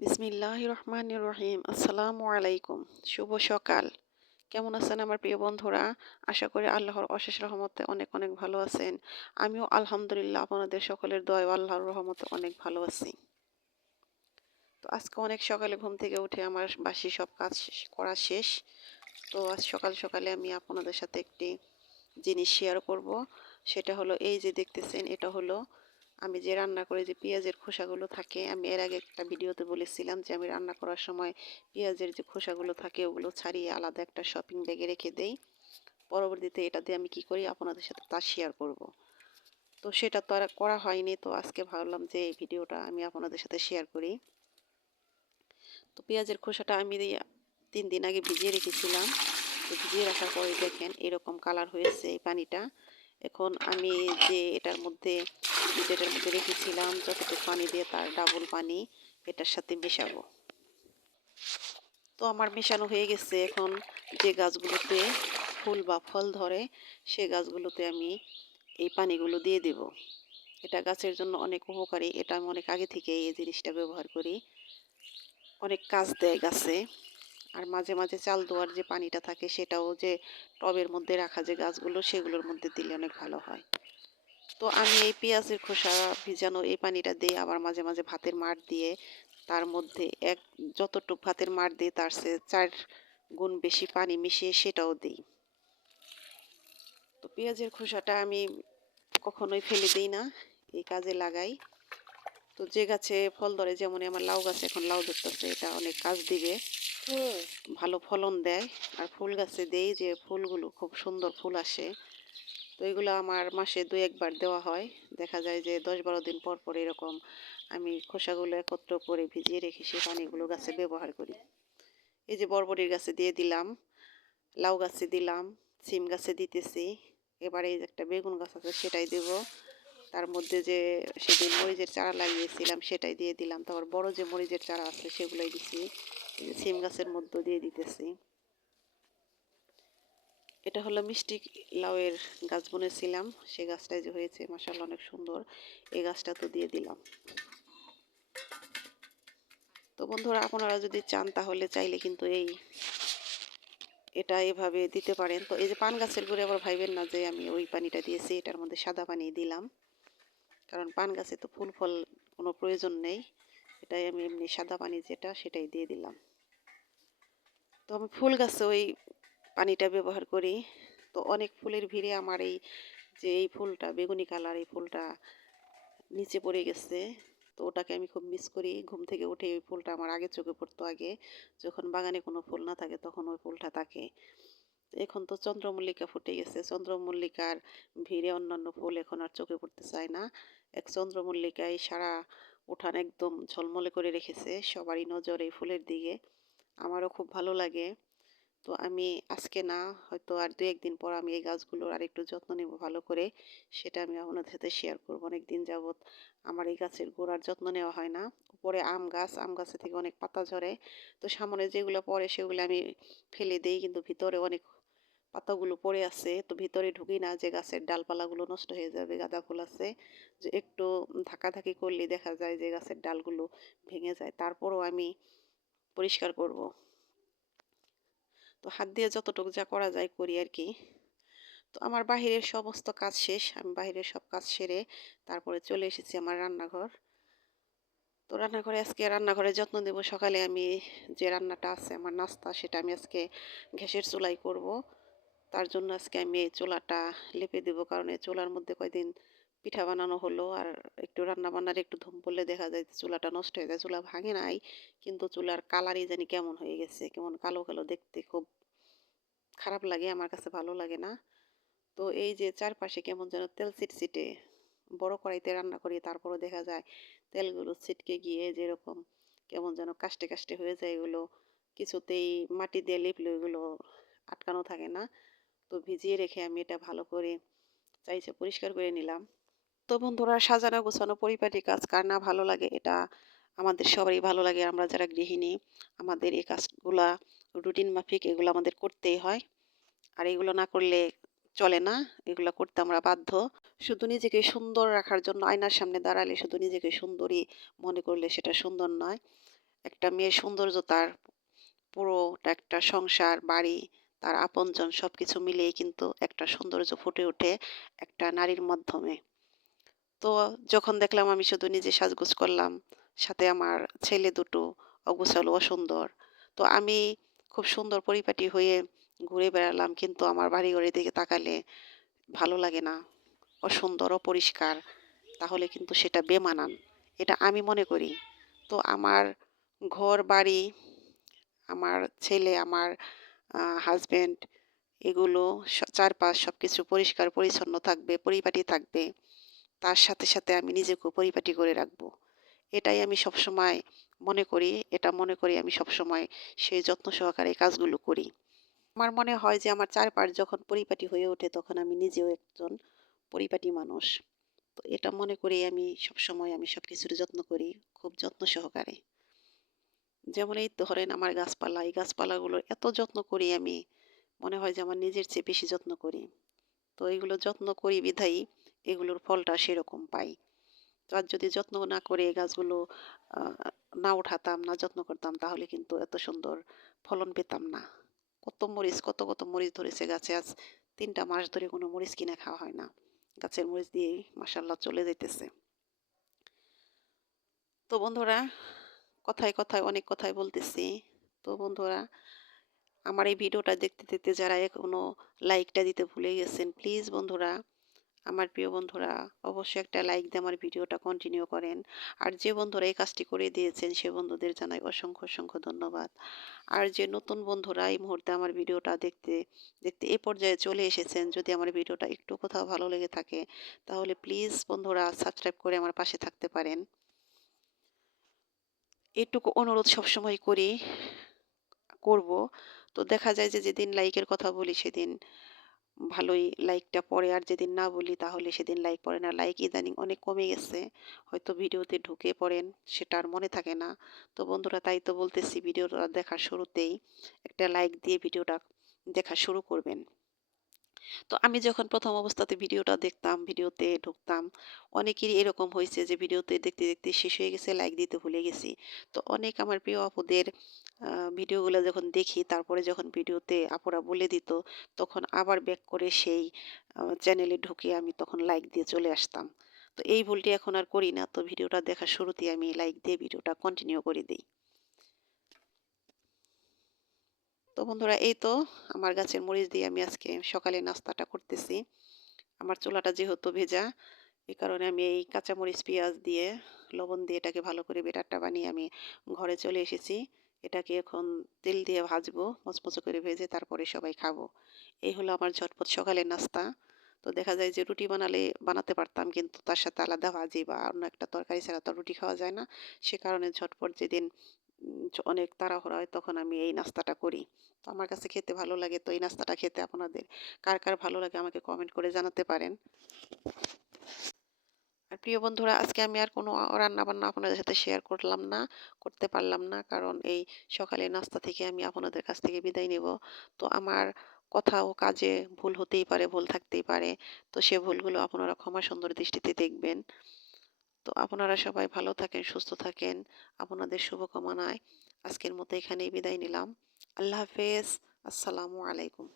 বিসমিল্লাহির রহমানির রহিম। আসসালামু আলাইকুম। শুভ সকাল। কেমন আছেন আমার প্রিয় বন্ধুরা? আশা করি আল্লাহর অশেষ রহমতে অনেক অনেক ভালো আছেন। আমিও আলহামদুলিল্লাহ আপনাদের সকলের দোয়ায় ও আল্লাহর রহমতে অনেক ভালো আছি। তো আজকে অনেক সকালে ঘুম থেকে উঠে আমার বাসি সব কাজ করা শেষ। তো আজ সকাল সকালে আমি আপনাদের সাথে একটি জিনিস শেয়ার করব। সেটা হলো এই যে দেখতেছেন, এটা হলো আমি যে রান্না করে যে পেঁয়াজের খোসাগুলো থাকে, আমি এর আগে একটা ভিডিওতে বলেছিলাম যে আমি রান্না করার সময় পেঁয়াজের যে খোসাগুলো থাকে ওগুলো ছাড়িয়ে আলাদা একটা শপিং ব্যাগে রেখে দেই। পরবর্তীতে এটা দিয়ে আমি কি করি আপনাদের সাথে তা শেয়ার করব। তো সেটা তো আর করা হয়নি, তো আজকে ভাবলাম যে এই ভিডিওটা আমি আপনাদের সাথে শেয়ার করি। তো পেঁয়াজের খোসাটা আমি 3 দিন আগে ভিজিয়ে রেখেছিলাম। তো ভিজিয়ে রাখার পরে দেখেন এরকম কালার হয়েছে এই পানিটা। এখন আমি যেটার মধ্যে রেখেছিলাম যতটুকু পানি দিয়ে তার ডাবল পানি এটার সাথে মেশাবো। তো আমার মেশানো হয়ে গেছে। এখন যে গাছগুলোতে ফুল বা ফল ধরে সে গাছগুলোতে আমি এই পানিগুলো দিয়ে দেব। এটা গাছের জন্য অনেক উপকারী। এটা আমি অনেক আগে থেকে এই জিনিসটা ব্যবহার করি। অনেক কাজ দেয় গাছে। আর মাঝে মাঝে চাল দেওয়ার যে পানিটা থাকে সেটাও যে টবের মধ্যে রাখা যে গাছগুলো সেগুলোর মধ্যে দিলে অনেক ভালো হয়। তো আমি এই পেঁয়াজের খোসা ভিজানো এই পানিটা দিই, আবার মাঝে মাঝে ভাতের মাড় দিয়ে তার মধ্যে যতটুক ভাতের মাড় দিই তার চেয়ে 4 গুণ বেশি পানি মিশিয়ে সেটাও দিই। তো পেঁয়াজের খোসাটা আমি কখনোই ফেলে দিই না, এই কাজে লাগাই। তো যে গাছে ফল ধরে, যেমন আমার লাউ গাছে এখন লাউ ধরতেছে, এটা অনেক কাজ দিবে, ভালো ফলন দেয়। আর ফুল গাছে দেই যে ফুলগুলো খুব সুন্দর ফুল আসে। তো এগুলো আমার মাসে 2-1 বার দেওয়া হয়। দেখা যায় যে 10-12 দিন পর পর এরকম আমি খোসাগুলো একত্র করে ভিজিয়ে রেখে সেই পানিগুলো গাছে ব্যবহার করি। এই যে বরবটির গাছে দিয়ে দিলাম, লাউ গাছে দিলাম, সিম গাছে দিতেছি। এবারে এই যে একটা বেগুন গাছ আছে সেটাই দেব। তার মধ্যে যে সেদিন মরিচের চারা লাগিয়েছিলাম সেটাই দিয়ে দিলাম। তারপর বড় যে মরিচের চারা আছে সেগুলোই দিছি। এই যে সিম গাছের মধ্যে দিয়ে দিতেছি। এটা হলো মিষ্টি লাউয়ের গাছ বুনেছিলাম, সেই গাছটাই যে হয়েছে মাশাআল্লাহ অনেক সুন্দর। এই গাছটা তো দিয়ে দিলাম। তো বন্ধুরা, আপনারা যদি চান তাহলে চাইলে কিন্তু এটা এভাবে দিতে পারেন। তো এই যে পান গাছের গুঁড়ে আবার ভাইবেন না যে আমি ওই পানিটা দিয়েছি, এটার মধ্যে সাদা পানি দিলাম, কারণ পান গাছে তো ফুল ফল কোনো প্রয়োজন নেই। এটাই আমি এমনি সাদা পানি যেটা সেটাই দিয়ে দিলাম। তো আমি ফুল গাছে ওই পানিটা ব্যবহার করি। তো অনেক ফুলের ভিড়ে আমার এই ফুলটা বেগুনি কালার, এই ফুলটা নিচে পড়ে গেছে। তো ওটাকে আমি খুব মিস করি। ঘুম থেকে উঠে ওই ফুলটা আমার আগে চোখে পড়তো। আগে যখন বাগানে কোনো ফুল না থাকে তখন ওই ফুলটা থাকে। এখন তো চন্দ্রমল্লিকা ফুটে গেছে। চন্দ্রমল্লিকার ভিড়ে অন্যান্য ফুল এখন আর চোখে পড়তে চায় না। এক চন্দ্রমল্লিকায় সারা উঠান একদম ঝলমলে করে রেখেছে, সবারই নজর এই ফুলের দিকে। আমারও খুব ভালো লাগে। তো আমি আজকে না, হয়তো আর 2-1 দিন পর আমি এই গাছগুলোর আরেকটু যত্ন নেব ভালো করে। সেটা আমি আপনাদের সাথে শেয়ার করব। অনেক দিন যাবৎ আমার এই গাছের গোড়ার যত্ন নেওয়া হয় না। উপরে আম গাছে থেকে অনেক পাতা ঝরে। তো সামনে যেগুলো পড়ে সেগুলো আমি ফেলে দেই, কিন্তু ভিতরে অনেক পাতাগুলো পড়ে আছে। তো ভিতরে ঢুকি না, যে গাছের ডালপালাগুলো নষ্ট হয়ে যাবে। গাঁদা ফুল আছে, যে একটু ধাক্কাধাক্কি করলে দেখা যায় যে গাছের ডালগুলো ভেঙে যায়। তারপরও আমি পরিষ্কার করব। তো হাত দিয়ে যতটুকু যা করা যায় করি আর কি। তো আমার বাহিরের সমস্ত কাজ শেষ। আমি বাহিরের সব কাজ সেরে তারপরে চলে এসেছি আমার রান্নাঘর। তো রান্নাঘরে যত্ন দেব। সকালে আমি যে রান্নাটা আছে আমার নাস্তা, সেটা আমি আজকে গ্যাসের চুলায় করব। তার জন্য আজকে আমি এই চুলাটা লেপে দেব, কারণ এই চুলার মধ্যে কয়দিন পিঠা বানানো হলো, আর একটু রান্না বান্নার একটু ধুম পড়লে দেখা যায় চুলাটা নষ্ট হয়ে যায়। চুলা ভাঙে নাই, কিন্তু চুলার কালারই জানি কেমন হয়ে গেছে, কেমন কালো কালো দেখতে, খুব খারাপ লাগে, আমার কাছে ভালো লাগে না। তো এই যে চারপাশে কেমন যেন তেল ছিটছিটে, বড় কড়াইতে রান্না করি তারপরও দেখা যায় তেলগুলো ছিটকে গিয়ে যেরকম কেমন যেন কাস্টে কাস্টে হয়ে যায়। এগুলো কিছুতেই মাটি দিয়ে লেপলে এগুলো আটকানো থাকে না। তো ভিজিয়ে রেখে আমি এটা ভালো করে চাইছে পরিষ্কার করে নিলাম। তো বন্ধুরা, সাজানো গোছানো পরিপাটি কাজ কার না ভালো লাগে? এটা আমাদের সবারই ভালো লাগে। আমরা যারা গৃহিণী, আমাদের এই কাজগুলা রুটিন মাফিক, এগুলো আমাদের করতেই হয়। আর এগুলো না করলে চলে না, এগুলো করতে আমরা বাধ্য। শুধু নিজেকে সুন্দর রাখার জন্য আয়নার সামনে দাঁড়ালে শুধু নিজেকে সুন্দরী মনে করলে সেটা সুন্দর নয়। একটা মেয়ের সৌন্দর্য তার পুরোটা একটা সংসার, বাড়ি, তার আপনজন সবকিছু মিলিয়ে কিন্তু একটা সৌন্দর্য ফুটে ওঠে একটা নারীর মাধ্যমে। তো যখন দেখলাম আমি শুধু নিজে সাজগোজ করলাম, সাথে আমার ছেলে দুটো অগোছালো, অসুন্দর। তো আমি খুব সুন্দর পরিপাটি হয়ে ঘুরে বেড়ালাম কিন্তু আমার বাড়িঘরের দিকে তাকালে ভালো লাগে না। অসুন্দর, অপরিষ্কার। তাহলে কিন্তু সেটা বেমানান। এটা আমি মনে করি। তো আমার ঘর বাড়ি, আমার ছেলে, আমার হাসব্যান্ড এগুলো চারপাশ সবকিছু পরিষ্কার পরিচ্ছন্ন থাকবে, পরিপাটি থাকবে। তার সাথে, সাথে আমি নিজেকেও পরিপাটি করে রাখবো। এটাই আমি সবসময় মনে করি। এটা মনে করি আমি সবসময় সেই যত্ন সহকারে এই কাজগুলো করি। আমার মনে হয় যে আমার চারপাশ যখন পরিপাটি হয়ে ওঠে তখন আমি নিজেও একজন পরিপাটি মানুষ। তো এটা মনে করি আমি সবসময় আমি সবকিছুর যত্ন করি খুব যত্ন সহকারে। যেমন এই ধরেন আমার গাছপালা, এই গাছপালাগুলোর এত যত্ন করি আমি, মনে হয় যে আমার নিজের চেয়ে বেশি যত্ন করি। তো এগুলো যত্ন করি বিধায়ী এগুলোর ফলটা সেরকম পাই। তো আর যদি যত্ন না করে এই গাছগুলো আহ, না উঠাতাম, না যত্ন করতাম তাহলে কিন্তু এত সুন্দর ফলন পেতাম না। কত মরিচ, কত কত মরিচ ধরেছে গাছে, আজ 3টা মাস ধরে কোনো মরিচ কিনে খাওয়া হয় না। গাছের মরিচ দিয়েই মাসাল্লাহ চলে যাইতেছে। তো বন্ধুরা, কথায় কথায় অনেক কথাই বলতেছি। তো বন্ধুরা, আমার এই ভিডিওটা দেখতে দেখতে যারা এখনো লাইকটা দিতে ভুলে গেছেন, প্লিজ বন্ধুরা, আমার প্রিয় বন্ধুরা, অবশ্যই একটা লাইক দিয়ে আমার ভিডিওটা কন্টিনিউ করেন। আর যে বন্ধুরা এই কাজটি করে দিয়েছেন সে বন্ধুদের জানাই অসংখ্য অসংখ্য ধন্যবাদ। আর যে নতুন বন্ধুরা এই মুহূর্তে আমার ভিডিওটা দেখতে দেখতে এ পর্যায়ে চলে এসেছেন, যদি আমার ভিডিওটা একটু কোথাও ভালো লেগে থাকে তাহলে প্লিজ বন্ধুরা সাবস্ক্রাইব করে আমার পাশে থাকতে পারেন। এটুকু অনুরোধ সবসময় করি, করব। তো দেখা যায় যে যেদিন লাইকের কথা বলি সেদিন ভালোই লাইকটা পড়ে, আর যেদিন না বলি তাহলে সেদিন লাইক পড়ে না। লাইক ইদানিং অনেক কমে গেছে। হয়তো ভিডিওতে ঢুকে পড়েন, সেটা আর মনে থাকে না। তো বন্ধুরা, তাই তো বলতেছি ভিডিওটা দেখার শুরুতেই একটা লাইক দিয়ে ভিডিওটা দেখা শুরু করবেন। তো আমি যখন প্রথম অবস্থাতে ভিডিওটা দেখতাম, ভিডিওতে ঢুকতাম, অনেকেরই এরকম হয়েছে যে ভিডিওতে দেখতে দেখতে শেষ হয়ে গেছে, লাইক দিতে ভুলে গেছি। তো অনেক আমার প্রিয় আপুদের ভিডিওগুলো যখন দেখি, তারপরে যখন ভিডিওতে আপুরা বলে দিত, তখন আবার ব্যাক করে সেই চ্যানেলে ঢুকে আমি তখন লাইক দিয়ে চলে আসতাম। তো এই ভুলটি এখন আর করি না। তো ভিডিওটা দেখার শুরুতেই আমি লাইক দিয়ে ভিডিওটা কন্টিনিউ করে দিই। তো বন্ধুরা, এই তো আমার গাছের মরিচ দিয়ে আমি আজকে সকালে নাস্তাটা করতেছি। আমার চুলাটা যেহেতু ভেজা, এই কারণে আমি এই কাঁচামরিচ, পেঁয়াজ দিয়ে, লবণ দিয়ে এটাকে ভালো করে বেটারটা বানিয়ে আমি ঘরে চলে এসেছি। এটাকে এখন তেল দিয়ে ভাজবো, মচমচে করে ভেজে তারপরে সবাই খাবো। এই হলো আমার ঝটপট সকালের নাস্তা। তো দেখা যায় যে রুটি বানাতে পারতাম, কিন্তু তার সাথে আলাদা ভাজি বা অন্য একটা তরকারি ছাড়া তো রুটি খাওয়া যায় না। সে কারণে ঝটপট যেদিন অনেক তাড়াহুড়া হয় তখন আমি এই নাস্তাটা করি। তো আমার কাছে খেতে ভালো লাগে। তো এই নাস্তাটা খেতে আপনাদের কার কার ভালো লাগে আমাকে কমেন্ট করে জানাতে পারেন। আর প্রিয় বন্ধুরা, আজকে আমি আর কোনো রান্না-বান্না আপনাদের সাথে শেয়ার করলাম না, করতে পারলাম না। কারণ এই সকালের নাস্তা থেকে আমি আপনাদের কাছ থেকে বিদায় নেব। তো আমার কথা ও কাজে ভুল হতেই পারে, ভুল থাকতেই পারে। তো সে ভুলগুলো আপনারা ক্ষমা সুন্দর দৃষ্টিতে দেখবেন। তো আপনারা সবাই ভালো থাকেন, সুস্থ থাকেন। আপনাদের শুভকামনায় আজকের মতো এখানেই বিদায় নিলাম। আল্লাহ হাফেজ। আসসালামু আলাইকুম।